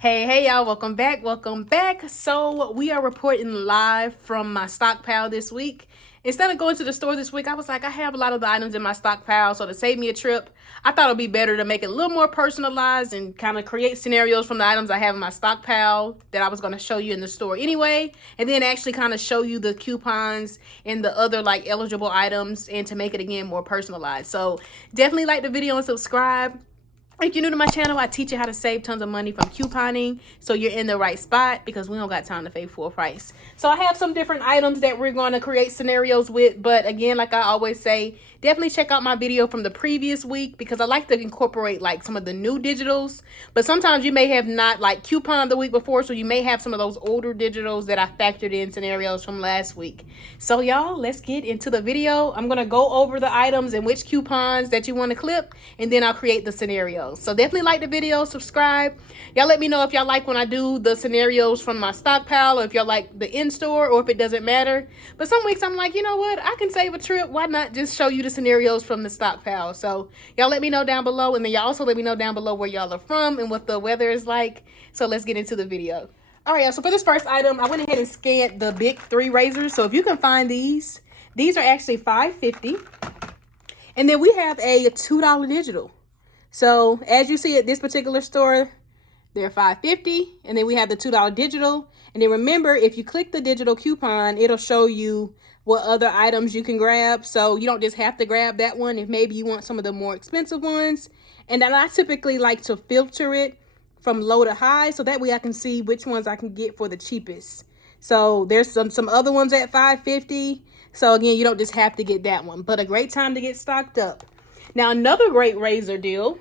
Hey y'all, welcome back. So we are reporting live from my stockpile this week. Instead of going to the store this week, I was like, I have a lot of the items in my stockpile, so to save me a trip, I thought it'd be better to make it a little more personalized and kind of create scenarios from the items I have in my stockpile that I was going to show you in the store anyway, and then actually kind of show you the coupons and the other like eligible items, and to make it again more personalized. So definitely like the video and subscribe. If you're new to my channel, I teach you how to save tons of money from couponing, so you're in the right spot, because we don't got time to pay full price. So I have some different items that we're going to create scenarios with, but again, like I always say, definitely check out my video from the previous week, because I like to incorporate like some of the new digitals, but sometimes you may have not like couponed the week before, so you may have some of those older digitals that I factored in scenarios from last week. So y'all, let's get into the video. I'm going to go over the items and which coupons that you want to clip, and then I'll create the scenarios. So definitely like the video, subscribe. Y'all let me know if y'all like when I do the scenarios from my stockpile, or if y'all like the in-store, or if it doesn't matter. But some weeks I'm like, you know what, I can save a trip. Why not just show you the scenarios from the stockpile? So y'all let me know down below, and then y'all also let me know down below where y'all are from and what the weather is like. So let's get into the video. All right, so for this first item, I went ahead and scanned the big 3 razors. So if you can find these are actually $5.50. And then we have a $2 digital. So as you see at this particular store, they're $5.50, and then we have the $2 digital. And then remember, if you click the digital coupon, it'll show you what other items you can grab. So you don't just have to grab that one if maybe you want some of the more expensive ones. And then I typically like to filter it from low to high, so that way I can see which ones I can get for the cheapest. So there's some other ones at $5.50. So again, you don't just have to get that one, but a great time to get stocked up. Now, another great razor deal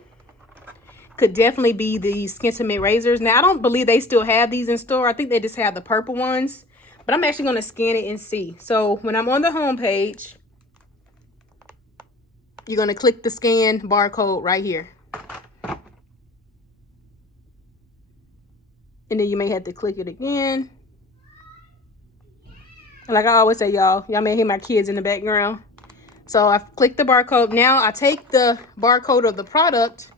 could definitely be the Skintimate razors. Now, I don't believe they still have these in store. I think they just have the purple ones, but I'm actually going to scan it and see. So when I'm on the home page, you're going to click the scan barcode right here. And then you may have to click it again. And like I always say, y'all may hear my kids in the background. So I've clicked the barcode. Now I take the barcode of the product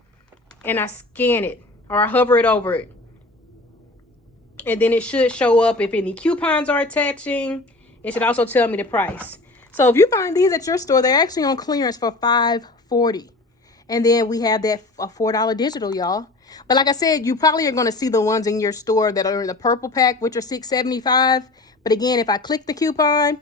and I scan it, or I hover it over it. And then it should show up if any coupons are attaching. It should also tell me the price. So if you find these at your store, they're actually on clearance for $5.40. And then we have that a $4 digital, y'all. But like I said, you probably are going to see the ones in your store that are in the purple pack, which are $6.75. But again, if I click the coupon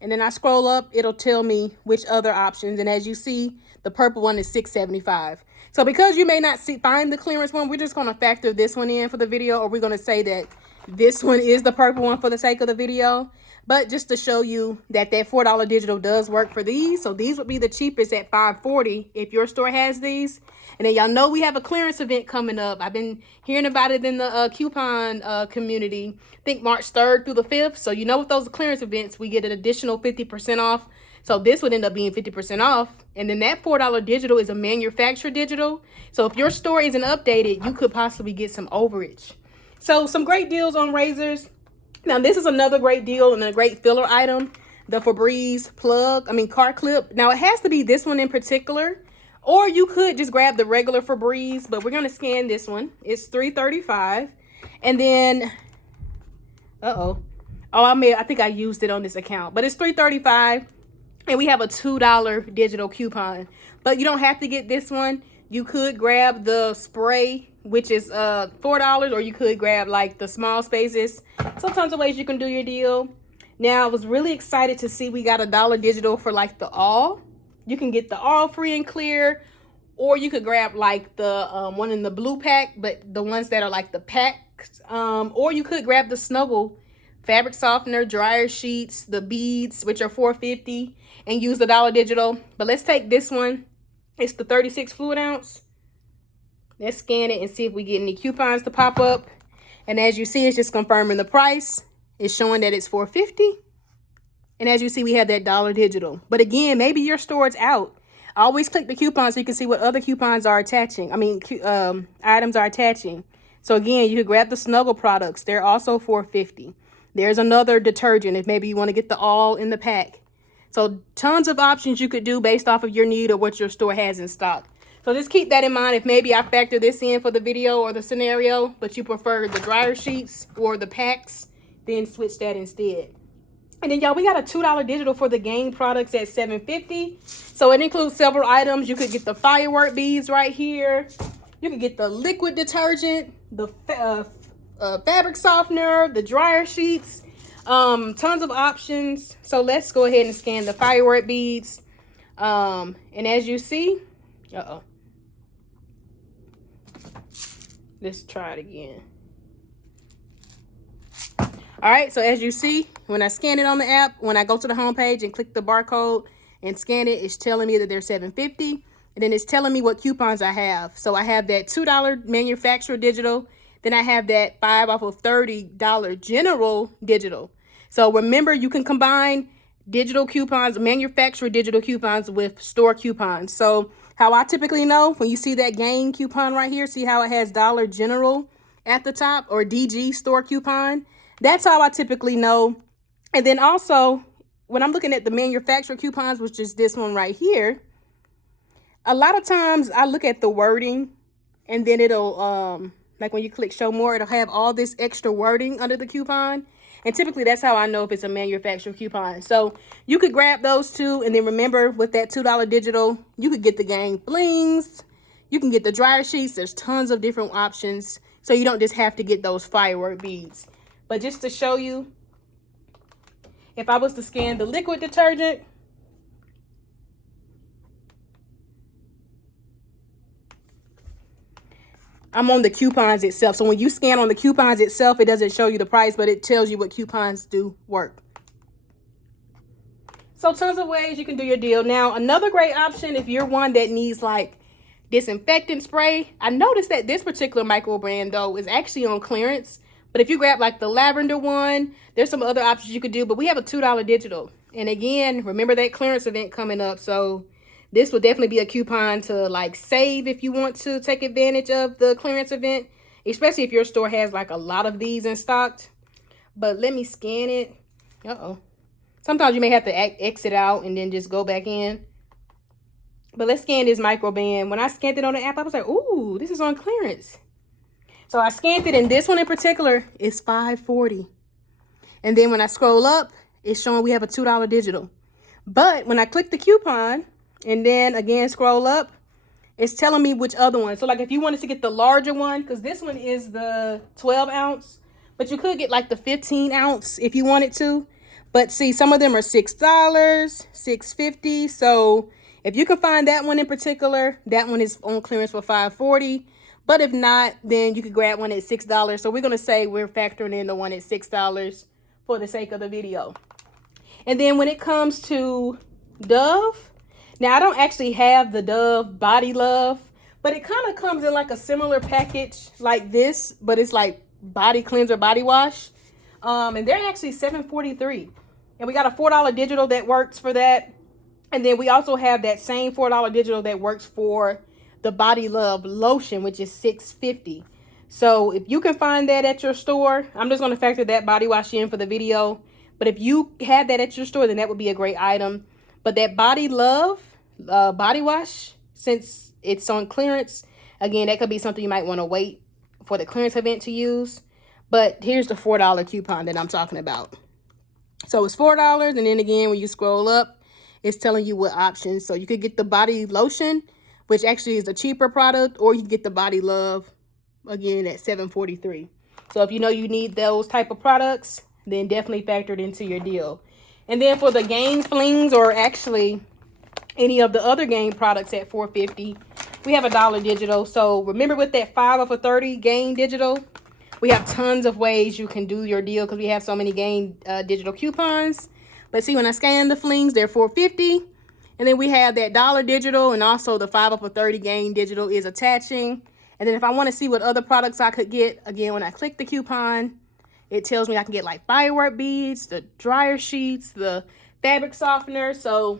and then I scroll up, it'll tell me which other options. And as you see, the purple one is $6.75. So because you may not find the clearance one, we're just going to factor this one in for the video, or we're going to say that this one is the purple one for the sake of the video. But just to show you that that $4 digital does work for these. So these would be the cheapest at $5.40 if your store has these. And then y'all know we have a clearance event coming up. I've been hearing about it in the coupon community. I think March 3rd through the 5th. So you know, with those clearance events, we get an additional 50% off. So this would end up being 50% off. And then that $4 digital is a manufacturer digital. So if your store isn't updated, you could possibly get some overage. So some great deals on razors. Now this is another great deal and a great filler item. The Febreze car clip. Now it has to be this one in particular, or you could just grab the regular Febreze, but we're going to scan this one. It's $3.35. And then, I think I used it on this account, but it's $3.35. And we have a $2 digital coupon. But you don't have to get this one. You could grab the spray, which is $4, or you could grab like the small spaces. So tons of ways you can do your deal. Now, I was really excited to see we got a $1 digital for like the all. You can get the all free and clear, or you could grab like the one in the blue pack, but the ones that are like the packs, or you could grab the Snuggle fabric softener, dryer sheets, the beads, which are $4.50, and use the $1 digital. But let's take this one. It's the 36 fluid ounce. Let's scan it and see if we get any coupons to pop up. And as you see, it's just confirming the price. It's showing that it's $4.50. And as you see, we have that $1 digital. But again, maybe your store is out. Always click the coupon so you can see what other coupons are attaching. Items are attaching. So again, you could grab the Snuggle products. They're also $4.50. There's another detergent if maybe you want to get the all in the pack. So tons of options you could do based off of your need or what your store has in stock. So just keep that in mind if maybe I factor this in for the video or the scenario, but you prefer the dryer sheets or the packs, then switch that instead. And then y'all, we got a $2 digital for the game products at $7.50. So it includes several items. You could get the firework beads right here. You could get the liquid detergent, the fabric softener, the dryer sheets, tons of options. So let's go ahead and scan the firework beads. And as you see, let's try it again. All right, so as you see, when I scan it on the app, when I go to the home page and click the barcode and scan it, it's telling me that they're $7.50. And then it's telling me what coupons I have. So I have that $2 manufacturer digital. Then I have that 5 off of $30 general digital. So remember, you can combine digital coupons, manufacturer digital coupons with store coupons. So how I typically know, when you see that game coupon right here, see how it has Dollar General at the top, or DG store coupon? That's how I typically know. And then also, when I'm looking at the manufacturer coupons, which is this one right here, a lot of times I look at the wording, and then it'll, like when you click show more, it'll have all this extra wording under the coupon. And typically that's how I know if it's a manufacturer coupon. So you could grab those two. And then remember, with that $2 digital, you could get the gang flings. You can get the dryer sheets. There's tons of different options. So you don't just have to get those firework beads. But just to show you, if I was to scan the liquid detergent, I'm on the coupons itself. So when you scan on the coupons itself, it doesn't show you the price, but it tells you what coupons do work. So tons of ways you can do your deal. Now, another great option, if you're one that needs like disinfectant spray, I noticed that this particular micro brand though is actually on clearance. But if you grab like the lavender one, there's some other options you could do, but we have a $2 digital. And again, remember that clearance event coming up. So this would definitely be a coupon to like save if you want to take advantage of the clearance event, especially if your store has like a lot of these in stock. But let me scan it. Sometimes you may have to exit out and then just go back in. But let's scan this micro band. When I scanned it on the app, I was like, ooh, this is on clearance. So I scanned it, and this one in particular is $5.40. And then when I scroll up, it's showing we have a $2 digital. But when I click the coupon and then again scroll up, it's telling me which other one. So like if you wanted to get the larger one, because this one is the 12 ounce, but you could get like the 15 ounce if you wanted to. But see, some of them are $6, $6.50. So if you can find that one in particular, that one is on clearance for $5.40. But if not, then you could grab one at $6. So we're going to say we're factoring in the one at $6 for the sake of the video. And then when it comes to Dove, now I don't actually have the Dove Body Love, but it kind of comes in like a similar package like this, but it's like body cleanser, body wash. And they're actually $7.43. And we got a $4 digital that works for that. And then we also have that same $4 digital that works for the Body Love lotion, which is $6.50. So if you can find that at your store, I'm just going to factor that body wash in for the video. But if you have that at your store, then that would be a great item. But that Body Love body wash, since it's on clearance, again, that could be something you might want to wait for the clearance event to use. But here's the $4 coupon that I'm talking about. So it's $4. And then again, when you scroll up, it's telling you what options. So you could get the body lotion, which actually is a cheaper product, or you can get the Body Love, again, at $7.43. So if you know you need those type of products, then definitely factor it into your deal. And then for the game flings, or actually any of the other game products at $4.50, we have a $1 digital. So remember, with that 5 off of 30 game digital, we have tons of ways you can do your deal because we have so many game digital coupons. But see, when I scan the flings, they're $4.50. And then we have that $1 digital, and also the 5 off of 30 game digital is attaching. And then if I want to see what other products I could get, again, when I click the coupon, it tells me I can get like firework beads, the dryer sheets, the fabric softener. So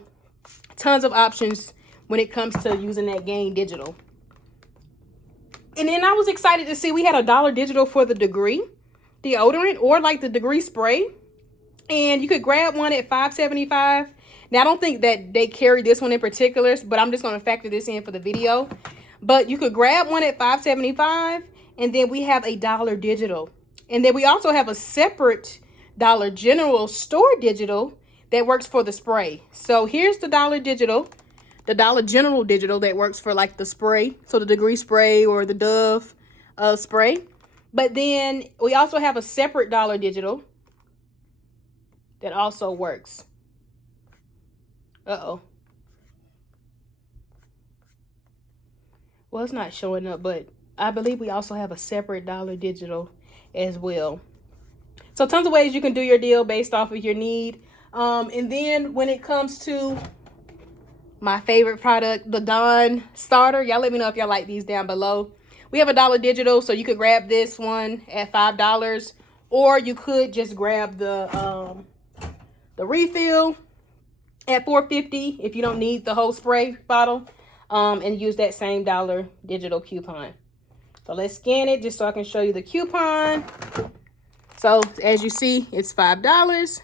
tons of options when it comes to using that game digital. And then I was excited to see we had a $1 digital for the Degree deodorant, or like the Degree spray. And you could grab one at $5.75. Now, I don't think that they carry this one in particular, but I'm just going to factor this in for the video. But you could grab one at $5.75, and then we have a Dollar Digital. And then we also have a separate Dollar General store digital that works for the spray. So here's the Dollar Digital, the Dollar General digital that works for like the spray. So the Degree spray or the Dove spray. But then we also have a separate Dollar Digital that also works. Uh-oh. Well, it's not showing up, but I believe we also have a separate Dollar Digital as well. So tons of ways you can do your deal based off of your need. And then when it comes to my favorite product, the Dawn Starter, y'all let me know if y'all like these down below. We have a Dollar Digital, so you could grab this one at $5, or you could just grab the refill at $4.50 if you don't need the whole spray bottle, and use that same Dollar Digital coupon. So let's scan it just so I can show you the coupon. So as you see, it's $5.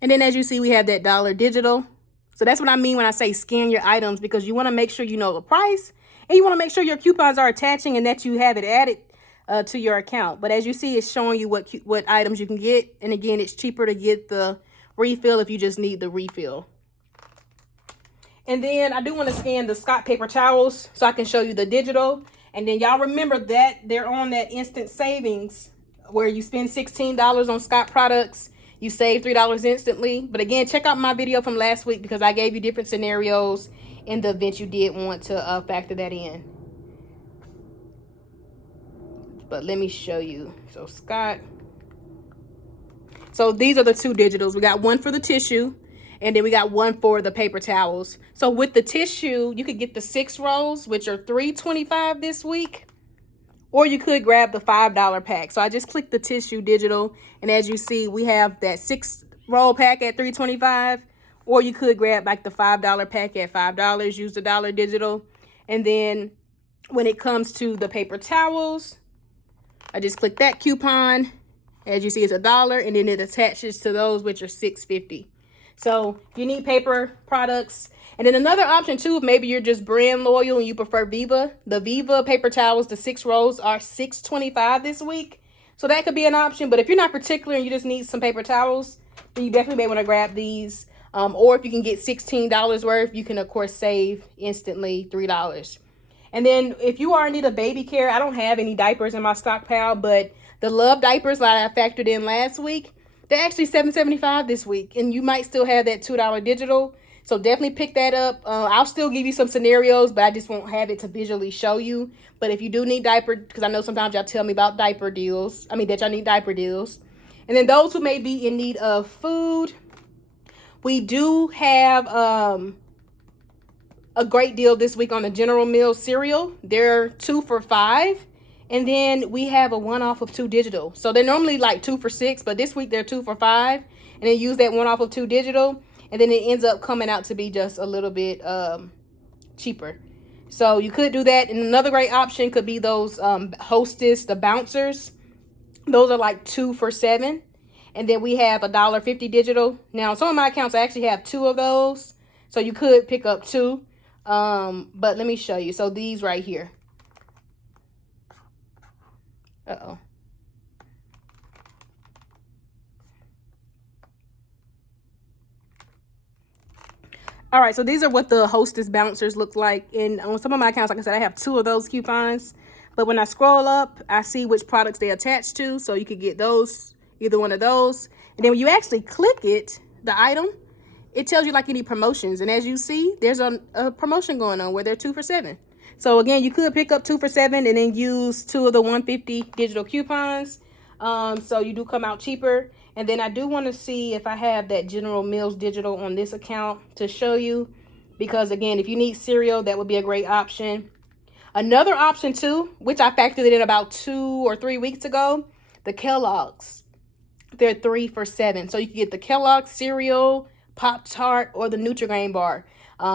And then as you see, we have that Dollar Digital. So that's what I mean when I say scan your items, because you want to make sure you know the price, and you want to make sure your coupons are attaching and that you have it added to your account. But as you see, it's showing you what items you can get. And again, it's cheaper to get the refill if you just need the refill. And then I do want to scan the Scott paper towels so I can show you the digital. And then y'all remember that they're on that instant savings where you spend $16 on Scott products, you save $3 instantly. But again, check out my video from last week because I gave you different scenarios in the event you did want to factor that in. But let me show you. So Scott. So these are the two digitals. We got one for the tissue, and then we got one for the paper towels. So with the tissue, you could get the 6 rolls, which are $3.25 this week. Or you could grab the $5 pack. So I just clicked the tissue digital. And as you see, we have that 6-roll pack at $3.25. Or you could grab like the $5 pack at $5. Use the Dollar Digital. And then when it comes to the paper towels, I just click that coupon. As you see, it's $1. And then it attaches to those, which are $6.50. So if you need paper products. And then another option too, if maybe you're just brand loyal and you prefer Viva, the Viva paper towels, the 6 rolls are $6.25 this week. So that could be an option. But if you're not particular and you just need some paper towels, then you definitely may want to grab these. Or if you can get $16 worth, you can of course save instantly $3. And then if you are in need of baby care, I don't have any diapers in my stockpile, but the Love diapers that I factored in last week, they're actually $7.75 this week. And you might still have that $2 digital. So definitely pick that up. I'll still give you some scenarios, but I just won't have it to visually show you. But if you do need diaper, because I know sometimes y'all tell me about diaper deals. I mean, that y'all need diaper deals. And then those who may be in need of food, we do have a great deal this week on the General Mills cereal. They're 2 for $5. And then we have a 1 off of 2 digital. So they're normally like 2 for $6, but this week they're 2 for $5. And then use that 1 off of 2 digital. And then it ends up coming out to be just a little bit cheaper. So you could do that. And another great option could be those Hostess, the bouncers. Those are like 2 for $7. And then we have $1.50 digital. Now, some of my accounts I actually have 2 of those. So you could pick up 2. But let me show you. So these right here. Uh-oh. All right, so these are what the Hostess bouncers look like. And on some of my accounts, like I said, I have 2 of those coupons. But when I scroll up, I see which products they attach to. So you could get those, either one of those. And then when you actually click it, the item, it tells you like any promotions. And as you see, there's a promotion going on where they're 2 for $7. So again, you could pick up 2 for $7 and then use 2 of the $1.50 digital coupons. So you do come out cheaper. And then I do want to see if I have that General Mills digital on this account to show you. Because again, if you need cereal, that would be a great option. Another option too, which I factored in about 2 or 3 weeks ago, the Kellogg's. They're 3 for $7. So you can get the Kellogg's cereal, Pop-Tart, or the Nutri-Grain bar.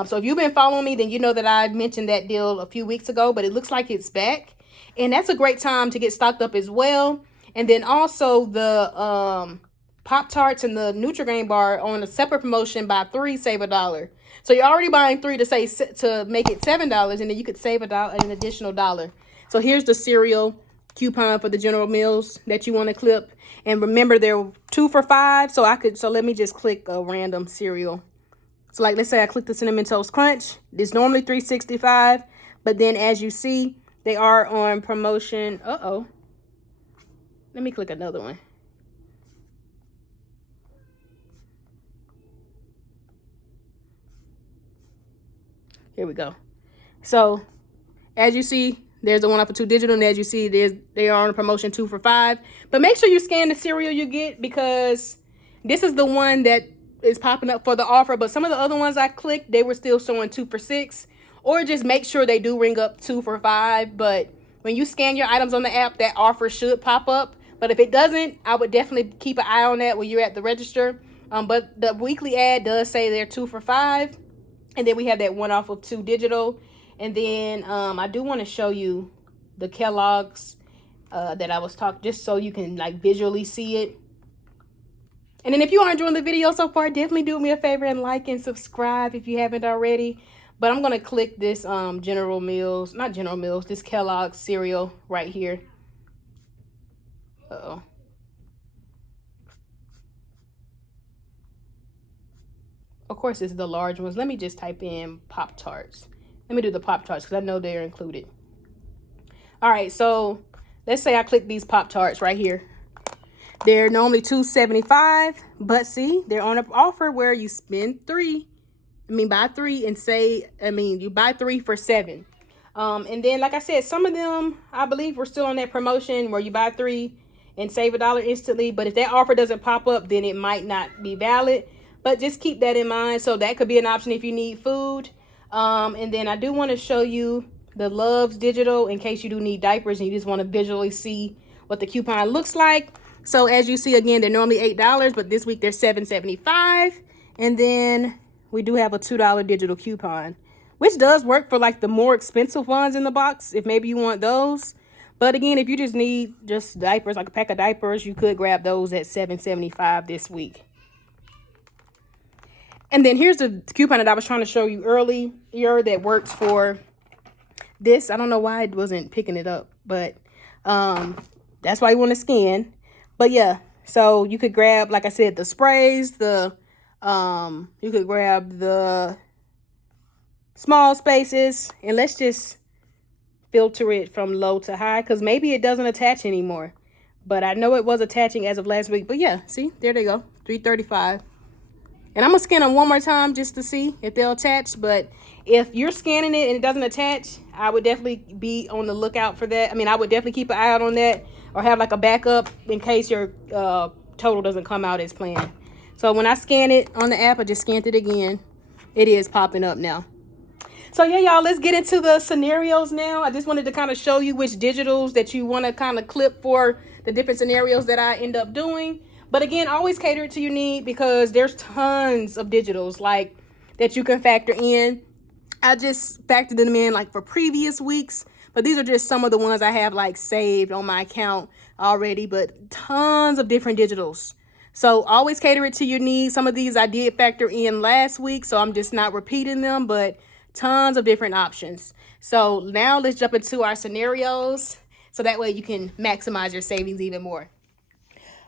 So if you've been following me, then you know that I mentioned that deal a few weeks ago, but it looks like it's back. And that's a great time to get stocked up as well. And then also the Pop-Tarts and the Nutri-Grain bar on a separate promotion. Buy 3, save $1. So you're already buying 3 to make it $7, and then you could save an additional $1. So here's the cereal coupon for the General Mills that you want to clip. And remember, they're 2 for $5. So let me just click a random cereal. So like, let's say I click the Cinnamon Toast Crunch. It's normally $3.65, but then as you see, they are on promotion. Uh-oh. Let me click another one. Here we go. So as you see, there's the 1 off of 2 digital, and as you see, they are on a promotion 2 for $5. But make sure you scan the cereal you get, because this is the one that is popping up for the offer. But some of the other ones I clicked, they were still showing 2 for $6. Or just make sure they do ring up 2 for $5. But when you scan your items on the app, that offer should pop up. But if it doesn't, I would definitely keep an eye on that when you're at the register. But the weekly ad does say they're 2 for $5. And then we have that 1 off of 2 digital. And then I do want to show you the Kellogg's that I was talking, just so you can like visually see it. And then if you are enjoying the video so far, definitely do me a favor and like and subscribe if you haven't already. But I'm going to click this this Kellogg's cereal right here. Uh-oh. Of course, it's the large ones. Let me just type in Pop-Tarts. Let me do the Pop-Tarts because I know they're included. All right, so let's say I click these Pop-Tarts right here. They're normally $2.75, but see, they're on an offer where you spend buy 3 and you buy 3 for $7. And then, like I said, some of them, I believe, we're still on that promotion where you buy 3 and save $1 instantly. But if that offer doesn't pop up, then it might not be valid. But just keep that in mind. So that could be an option if you need food. And then I do want to show you the Love's Digital in case you do need diapers and you just want to visually see what the coupon looks like. So as you see, again, they're normally $8, but this week they're $7.75. And then we do have a $2 digital coupon, which does work for like the more expensive ones in the box, if maybe you want those. But again, if you just need just diapers, like a pack of diapers, you could grab those at $7.75 this week. And then here's the coupon that I was trying to show you earlier that works for this. I don't know why it wasn't picking it up, but that's why you want to scan. But yeah, so you could grab, like I said, the sprays, you could grab the small spaces, and let's just filter it from low to high because maybe it doesn't attach anymore. But I know it was attaching as of last week. But yeah, see, there they go, $3.35. And I'm going to scan them one more time just to see if they'll attach. But if you're scanning it and it doesn't attach, I would definitely be on the lookout for that. I would definitely keep an eye out on that or have like a backup in case your total doesn't come out as planned. So when I scan it on the app, I just scanned it again. It is popping up now. So yeah, y'all, let's get into the scenarios now. I just wanted to kind of show you which digitals that you want to kind of clip for the different scenarios that I end up doing. But again, always cater to your need because there's tons of digitals like that you can factor in. I just factored them in like for previous weeks, but these are just some of the ones I have like saved on my account already, but tons of different digitals. So always cater it to your needs. Some of these I did factor in last week, so I'm just not repeating them, but tons of different options. So now let's jump into our scenarios so that way you can maximize your savings even more.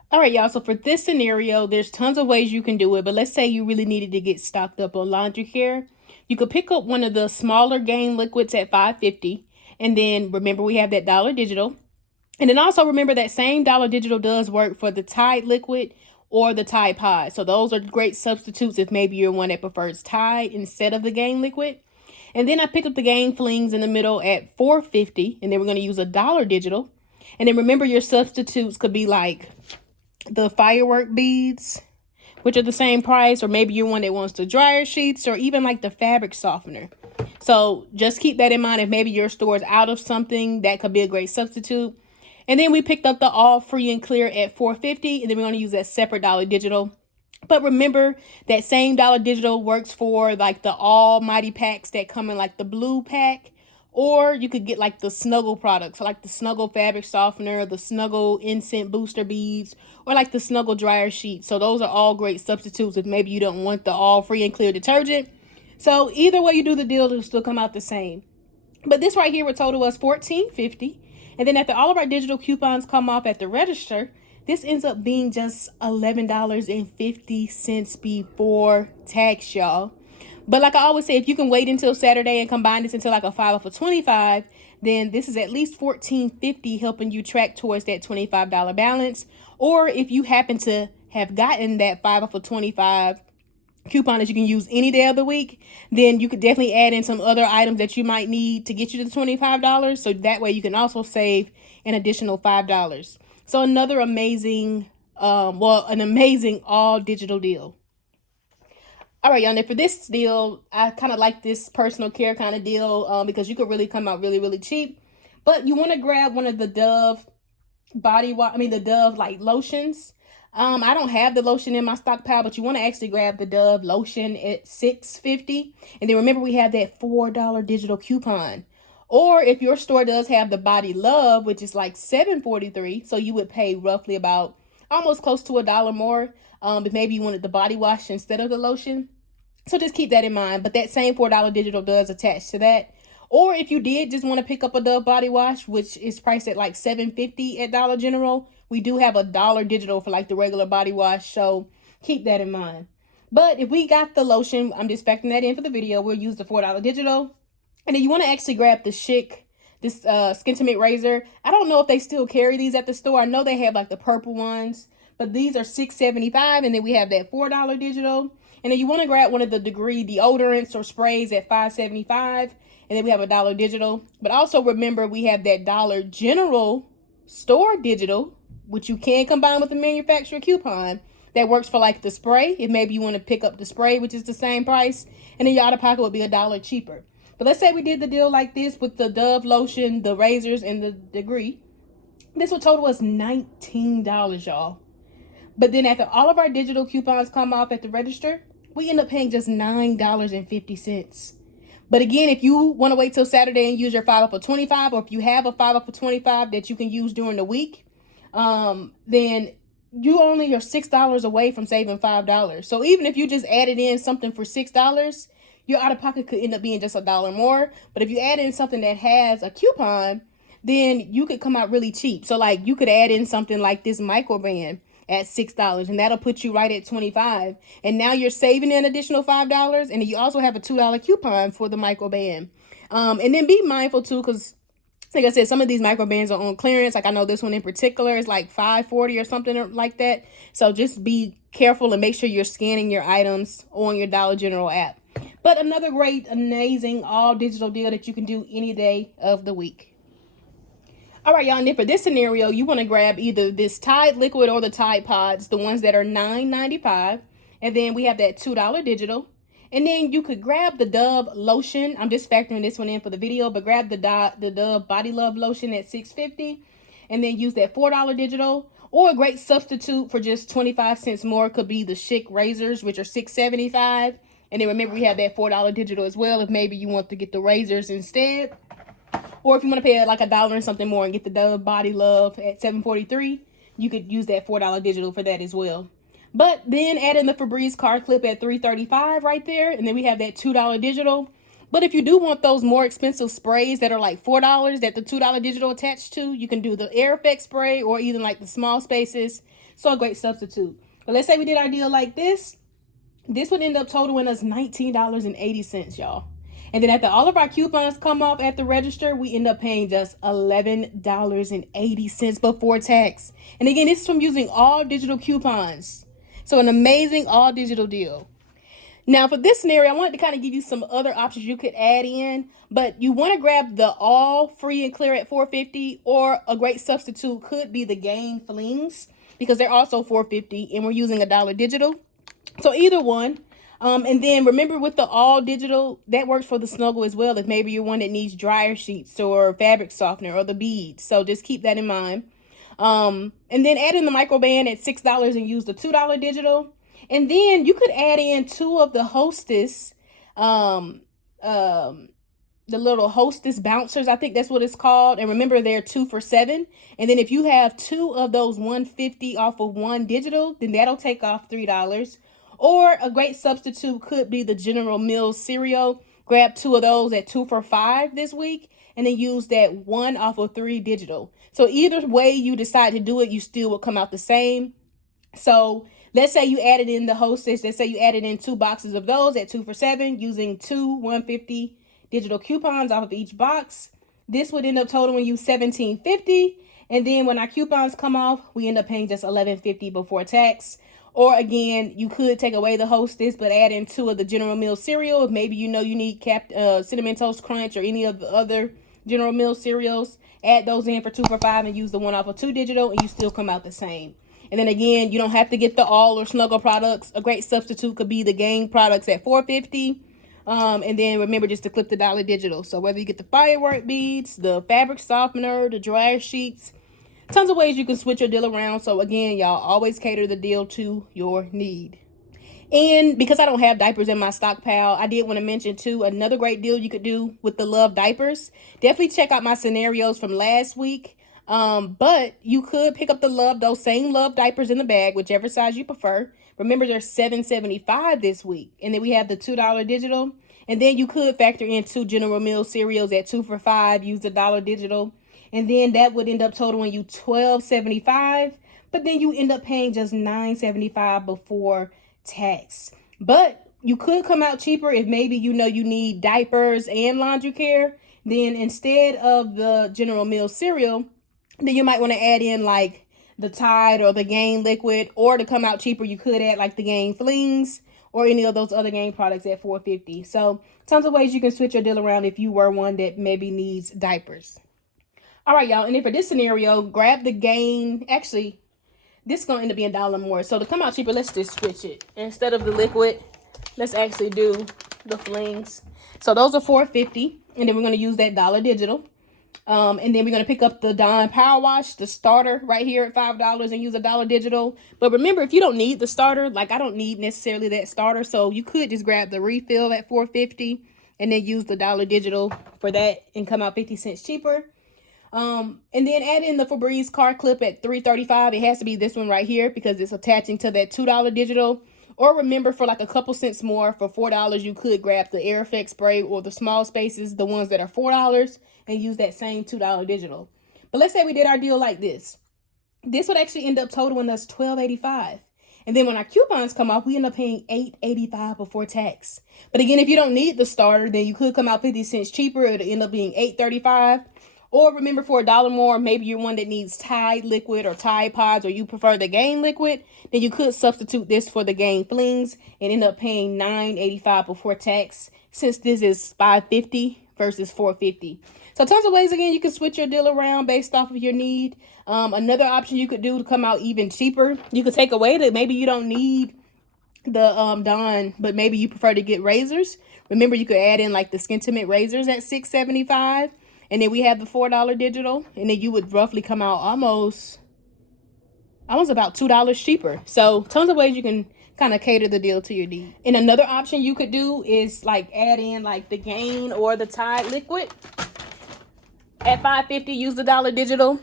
All right, y'all. So for this scenario, there's tons of ways you can do it. But let's say you really needed to get stocked up on laundry care. You could pick up one of the smaller Gain liquids at $5.50. And then remember, we have that $1 digital. And then also remember that same $1 digital does work for the Tide liquid or the Tide Pod. So those are great substitutes if maybe you're one that prefers Tide instead of the Gain liquid. And then I picked up the Gain Flings in the middle at $4.50. And then we're going to use a $1 digital. And then remember, your substitutes could be like the firework beads, which are the same price, or maybe you're one that wants the dryer sheets or even like the fabric softener. So just keep that in mind. If maybe your store is out of something, that could be a great substitute. And then we picked up the all free and clear at $4.50, and then we're going to use that separate $1 digital. But remember that same $1 digital works for like the almighty packs that come in like the blue pack Or you could get like the Snuggle products, like the Snuggle fabric softener, the Snuggle instant booster beads, or like the Snuggle dryer sheet. So those are all great substitutes if maybe you don't want the all free and clear detergent. So either way you do the deal, it'll still come out the same. But this right here would total us $14.50. And then after all of our digital coupons come off at the register, this ends up being just $11.50 before tax, y'all. But like I always say, if you can wait until Saturday and combine this into like a 5 off of 25, then this is at least $14.50 helping you track towards that $25 balance. Or if you happen to have gotten that 5 off of 25 coupon that you can use any day of the week, then you could definitely add in some other items that you might need to get you to the $25. So that way you can also save an additional $5. So another amazing, an amazing all digital deal. All right, y'all, now for this deal, I kind of like this personal care kind of deal because you could really come out really, really cheap. But you want to grab one of the Dove the Dove like lotions. I don't have the lotion in my stockpile, but you want to actually grab the Dove lotion at $6.50. And then remember, we have that $4 digital coupon. Or if your store does have the Body Love, which is like $7.43, so you would pay roughly about almost close to $1 more if maybe you wanted the body wash instead of the lotion. So just keep that in mind. But that same $4 digital does attach to that. Or if you did just want to pick up a Dove body wash, which is priced at like $7.50 at Dollar General, we do have $1 digital for like the regular body wash. So keep that in mind. But if we got the lotion, I'm just factoring that in for the video, we'll use the $4 digital. And then you want to actually grab the this Skintimate razor. I don't know if they still carry these at the store. I know they have like the purple ones, but these are $6.75. And then we have that $4 digital. And then you want to grab one of the Degree deodorants or sprays at $5.75. And then we have $1 digital. But also remember, we have that Dollar General store digital, which you can combine with the manufacturer coupon. That works for like the spray. If maybe you want to pick up the spray, which is the same price. And then your out-of-pocket would be $1 cheaper. But let's say we did the deal like this with the Dove lotion, the razors, and the Degree. This would total us $19, y'all. But then after all of our digital coupons come off at the register, we end up paying just $9.50. But again, if you want to wait till Saturday and use your 5 off of 25, or if you have a 5 off of 25 that you can use during the week, then you only are $6 away from saving $5. So even if you just added in something for $6, your out-of-pocket could end up being just $1 more. But if you add in something that has a coupon, then you could come out really cheap. So like you could add in something like this microband at $6, and that'll put you right at $25. And now you're saving an additional $5, and then you also have a $2 coupon for the microband. And then be mindful too, because like I said, some of these microbands are on clearance. Like I know this one in particular is like $5.40 or something like that. So just be careful and make sure you're scanning your items on your Dollar General app. But another great, amazing, all digital deal that you can do any day of the week. All right, y'all, and then for this scenario, you want to grab either this Tide Liquid or the Tide Pods, the ones that are $9.95. And then we have that $2 digital. And then you could grab the Dove lotion. I'm just factoring this one in for the video, but grab the Dove Body Love lotion at $6.50. And then use that $4 digital. Or a great substitute for just 25 cents more could be the Chic razors, which are $6.75. And then remember, we have that $4 digital as well if maybe you want to get the razors instead. Or if you want to pay like $1 and something more and get the Dove Body Love at $7.43, you could use that $4 digital for that as well. But then add in the Febreze car clip at $3.35 right there. And then we have that $2 digital. But if you do want those more expensive sprays that are like $4 that the $2 digital attached to, you can do the Air Effect spray or even like the small spaces. So a great substitute. But let's say we did our deal like this. This would end up totaling us $19.80, y'all. And then after all of our coupons come off at the register, we end up paying just $11.80 before tax. And again, this is from using all digital coupons. So an amazing all digital deal. Now for this scenario, I wanted to kind of give you some other options you could add in, but you want to grab the all free and clear at $4.50, or a great substitute could be the Gain Flings because they're also $4.50 and we're using $1 digital. So either one. And then remember with the all digital, that works for the Snuggle as well. If maybe you're one that needs dryer sheets or fabric softener or the beads. So just keep that in mind. And then add in the microband at $6 and use the $2 digital. And then you could add in 2 of the Hostess the little Hostess bouncers, I think that's what it's called. And remember, they're 2 for $7. And then if you have 2 of those 150 off of one digital, then that'll take off $3. Or a great substitute could be the General Mills cereal. Grab 2 of those at 2 for $5 this week, and then use that 1 off of 3 digital. So either way you decide to do it, you still will come out the same. So let's say you added in the Hostess. Let's say you added in 2 boxes of those at 2 for $7 using 2 150 digital coupons off of each box. This would end up totaling you $17.50. And then when our coupons come off, we end up paying just $11.50 before tax. Or again, you could take away the Hostess, but add in 2 of the General Mills cereal. If maybe you know you need Cinnamon Toast Crunch or any of the other General Mills cereals, add those in for 2 for $5 and use the 1 off of 2 digital, and you still come out the same. And then again, you don't have to get the All or Snuggle products. A great substitute could be the Game products at $4.50. And then remember just to clip the dollar digital. So whether you get the firework beads, the fabric softener, the dryer sheets, tons of ways you can switch your deal around. So again, y'all always cater the deal to your need. And because I don't have diapers in my stockpile, I did want to mention too, another great deal you could do with the Love diapers. Definitely check out my scenarios from last week. But you could pick up those same Love diapers in the bag, whichever size you prefer. Remember, they're $7.75 this week. And then we have the $2 digital. And then you could factor in 2 General Mills cereals at 2 for $5, use the $1 digital. And then that would end up totaling you $12.75. But then you end up paying just $9.75 before tax. But you could come out cheaper if maybe you know you need diapers and laundry care. Then instead of the General Mills cereal, then you might want to add in like the Tide or the Gain liquid, or to come out cheaper, you could add like the Gain flings or any of those other Gain products at $4.50. So tons of ways you can switch your deal around if you were one that maybe needs diapers. All right, y'all. And then for this scenario, grab the Gain. Actually, this is going to end up being $1 more. So to come out cheaper, let's just switch it. Instead of the liquid, let's actually do the flings. So those are $4.50. And then we're going to use that $1 digital. And then we're going to pick up the Dawn Power Wash, the starter right here at $5 and use a $1 digital. But remember, if you don't need the starter, like I don't need necessarily that starter. So you could just grab the refill at $4.50 and then use the $1 digital for that and come out 50 cents cheaper. And then add in the Febreze car clip at $3.35. It has to be this one right here because it's attaching to that $2 digital. Or remember, for like a couple cents more, for $4, you could grab the Air Effect spray or the small spaces, the ones that are $4, and use that same $2 digital. But let's say we did our deal like this. This would actually end up totaling us $12.85. And then when our coupons come off, we end up paying $8.85 before tax. But again, if you don't need the starter, then you could come out 50 cents cheaper. It'll end up being $8.35. Or remember, for $1 more, maybe you're one that needs Tide liquid or Tide Pods, or you prefer the Gain liquid, then you could substitute this for the Gain flings and end up paying $9.85 before tax, since this is $5.50 versus $4.50. So tons of ways, again, you can switch your deal around based off of your need. Another option you could do to come out even cheaper, you could take away that maybe you don't need the Dawn, but maybe you prefer to get razors. Remember, you could add in like the Skintimate razors at $6.75. And then we have the $4 digital, and then you would roughly come out almost about $2 cheaper. So tons of ways you can kind of cater the deal to your need. And another option you could do is like add in like the Gain or the Tide liquid at $5.50. Use the $1 digital,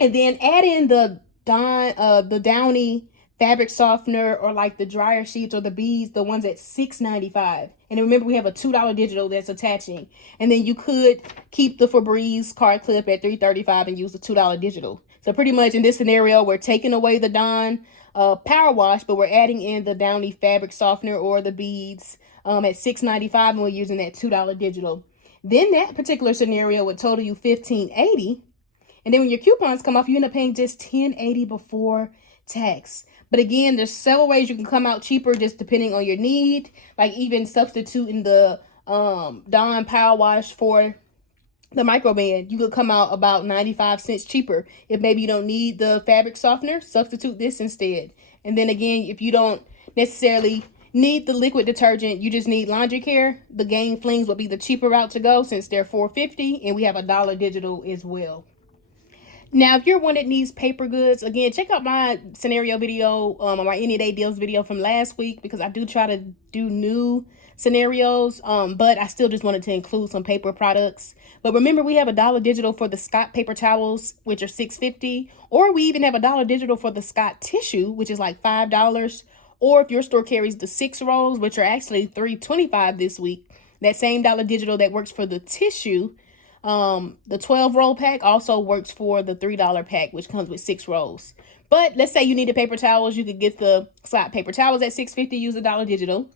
and then add in the Downy fabric softener, or like the dryer sheets or the beads, the ones at $6.95. And then remember, we have a $2 digital that's attaching. And then you could keep the Febreze card clip at $3.35 and use the $2 digital. So pretty much in this scenario, we're taking away the Dawn Power Wash, but we're adding in the Downy fabric softener or the beads at $6.95, and we're using that $2 digital. Then that particular scenario would total you $15.80. And then when your coupons come off, you end up paying just $10.80 before tax. But again, there's several ways you can come out cheaper just depending on your need. Like even substituting the Dawn Power Wash for the microband, you could come out about 95 cents cheaper. If maybe you don't need the fabric softener, substitute this instead. And then again, if you don't necessarily need the liquid detergent, you just need laundry care, the Gain flings will be the cheaper route to go, since they're $4.50, and we have a $1 digital as well. Now, if you're one that needs paper goods, again, check out my scenario video, or my any day deals video from last week, because I do try to do new scenarios, but I still just wanted to include some paper products. But remember, we have $1 digital for the Scott paper towels, which are $6.50, or we even have $1 digital for the Scott tissue, which is like $5. Or if your store carries the 6 rolls, which are actually $3.25 this week, that same $1 digital that works for the tissue, the 12 roll pack also works for the $3 pack, which comes with 6 rolls. But let's say you needed paper towels, you could get the Scott paper towels at $6.50, use $1 digital.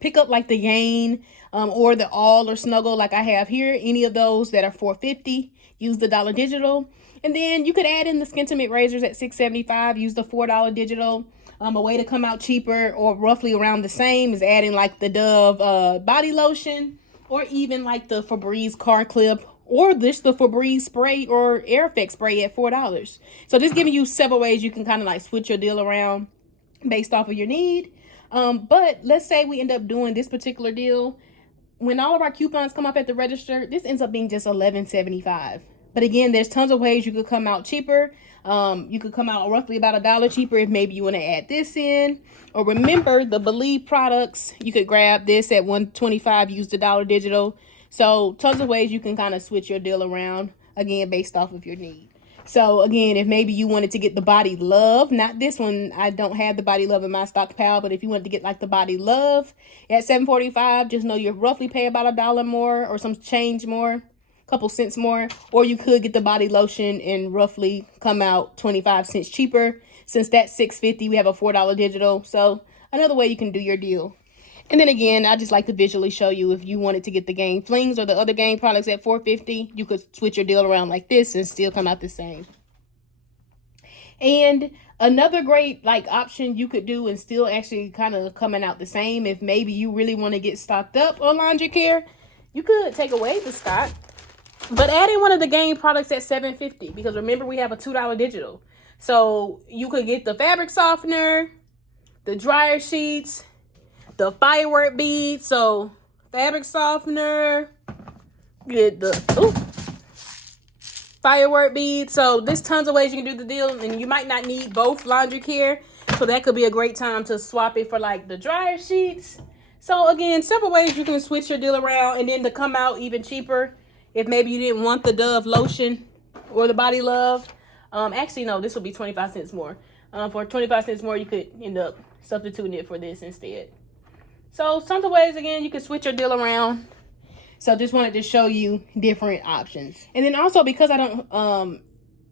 Pick up like the Gain or the All or Snuggle like I have here. Any of those that are $4.50, use the $1 digital. And then you could add in the Skintimate razors at $6.75, use the $4 digital. A way to come out cheaper or roughly around the same is adding like the Dove body lotion, or even like the Febreze car clip, or the Febreze spray or air effect spray at $4. So just giving you several ways you can kind of like switch your deal around based off of your need. But let's say we end up doing this particular deal. When all of our coupons come up at the register, this ends up being just $11.75. But again, there's tons of ways you could come out cheaper. You could come out roughly about $1 cheaper if maybe you want to add this in. Or remember, the Believe products, you could grab this at $1.25, use the $1 digital. So tons of ways you can kind of switch your deal around, again, based off of your need. So again, if maybe you wanted to get the Body Love, not this one, I don't have the Body Love in my stockpile, but if you wanted to get like the Body Love at $7.45, just know you roughly pay about $1 more or some change more, couple cents more. Or you could get the body lotion and roughly come out 25 cents cheaper. Since that's $6.50, we have a $4 digital. So another way you can do your deal. And then again, I just like to visually show you if you wanted to get the Gain Flings or the other Gain products at $4.50, you could switch your deal around like this and still come out the same. And another great like option you could do and still actually kind of coming out the same, if maybe you really want to get stocked up on laundry care, you could take away the stock, but add in one of the Gain products at $7.50, because remember we have a $2 digital. So you could get the fabric softener, the dryer sheets, the firework beads. So fabric softener, get the firework beads. So there's tons of ways you can do the deal, and you might not need both laundry care. So that could be a great time to swap it for like the dryer sheets. So again, several ways you can switch your deal around, and then to come out even cheaper if maybe you didn't want the Dove lotion or the Body Love. Actually, no, this will be 25 cents more. For 25 cents more, you could end up substituting it for this instead. So some of the ways, again, you can switch your deal around. So just wanted to show you different options. And then also, because I don't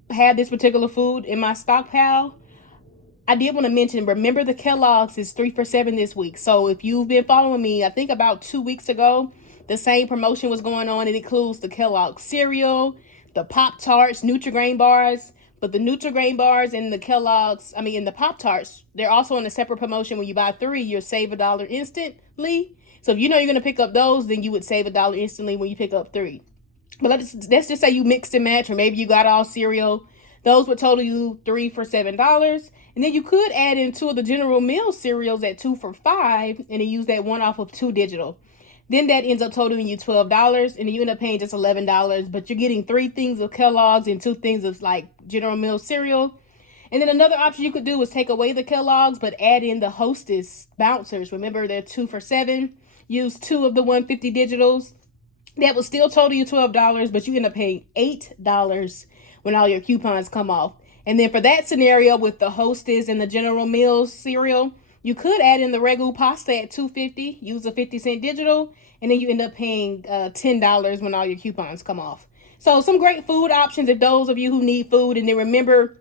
have this particular food in my stockpile, I did want to mention, remember the Kellogg's is 3 for $7 this week. So if you've been following me, I think about 2 weeks ago, the same promotion was going on. It includes the Kellogg's cereal, the Pop-Tarts, Nutri-Grain bars. But the Nutri-Grain bars and the Kellogg's, and the Pop-Tarts, they're also on a separate promotion. When you buy 3, you'll save $1 instantly. So if you know you're going to pick up those, then you would save $1 instantly when you pick up 3. But let's just say you mixed and match, or maybe you got all cereal. Those would total you 3 for $7. And then you could add in 2 of the General Mills cereals at 2 for $5, and then use that one off of 2 digital. Then that ends up totaling you $12, and then you end up paying just $11, but you're getting 3 things of Kellogg's and 2 things of like General Mills cereal. And then another option you could do is take away the Kellogg's, but add in the Hostess bouncers. Remember, they're 2 for $7. Use 2 of the 150 digitals. That will still total you $12, but you end up paying $8 when all your coupons come off. And then for that scenario with the Hostess and the General Mills cereal, you could add in the Ragu pasta at $2.50, use a 50-cent digital, and then you end up paying $10 when all your coupons come off. So some great food options if those of you who need food. And then remember,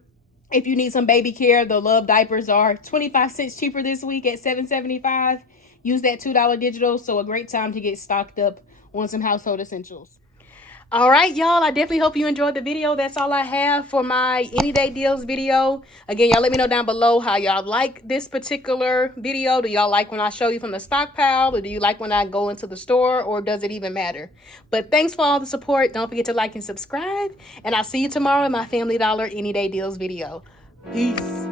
if you need some baby care, the Love diapers are 25 cents cheaper this week at $7.75. Use that $2 digital. So a great time to get stocked up on some household essentials. All right, y'all, I definitely hope you enjoyed the video. That's all I have for my Any Day Deals video. Again, y'all let me know down below how y'all like this particular video. Do y'all like when I show you from the stockpile, or do you like when I go into the store, or does it even matter? But thanks for all the support. Don't forget to like and subscribe, and I'll see you tomorrow in my Family Dollar Any Day Deals video. Peace.